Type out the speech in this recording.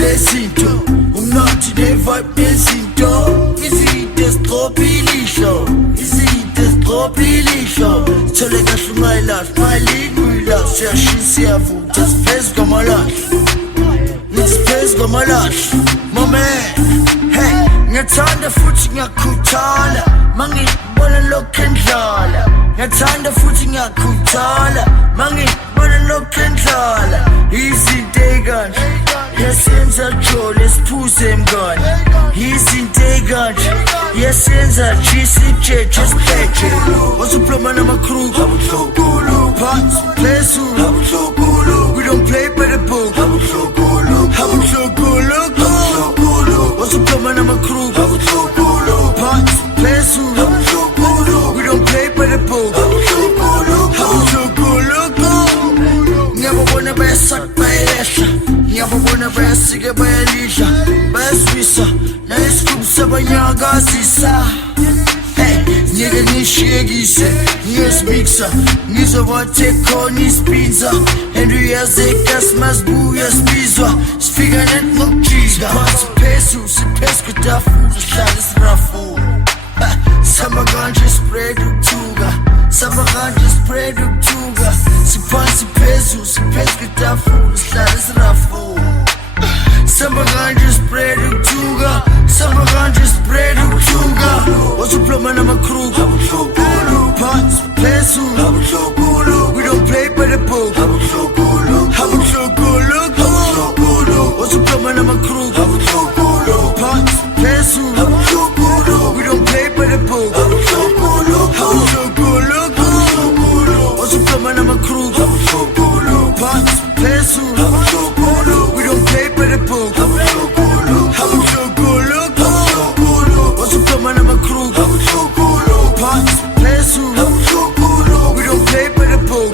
lezinto umnathi ne-vibe nezinto izinto eziqophilisho izinto eziqophilisho sithole kahle ungayilahli ungayilinguyilahli siyashisa siyavutha siphezu kwamalahle ngithi siphezu kwamalahle mame hey ngiyathanda futhi ngiyakhuthala mangibona lokhu endlala ngiyathanda futhi ngiyakhuthala mangibona lokhu endlala izinto ey'kanje yasenza jole siphuze mngane izinto ey'kanje yasenza jisijeje sipheje wasuploma namacrew phansi phezulu we don't play by the book wasuploma namacrew phansi phezulu we don't play by the book ngiyababona bayasaka bayehla ngiyababona bayasika bayalidla bayaswisa nayisifubu sabanyakazisa ngeke ngishiyekise ngiyosimixa ngizobathe khona isipinza and uyazeka simazibuya sibizwa sifika neti ngokujika siphezu kwetafula sihlale sirafu sihamba kanje spread ukuthuka sihamba kanje spread ukuthuka siphansi phezulu kwetafula sihlale sirafu sihamba kanje spread ukuthuka sihamba kanje spread ukuthuka wasuploma namacrew phansi phezulu we don't play by the book wasuploma namacrew phansi phezulu we don't play by the book wasuploma namacrew phansi phezulu we don't play by the book wasuploma namacrew phansi phezulu we don't play by the book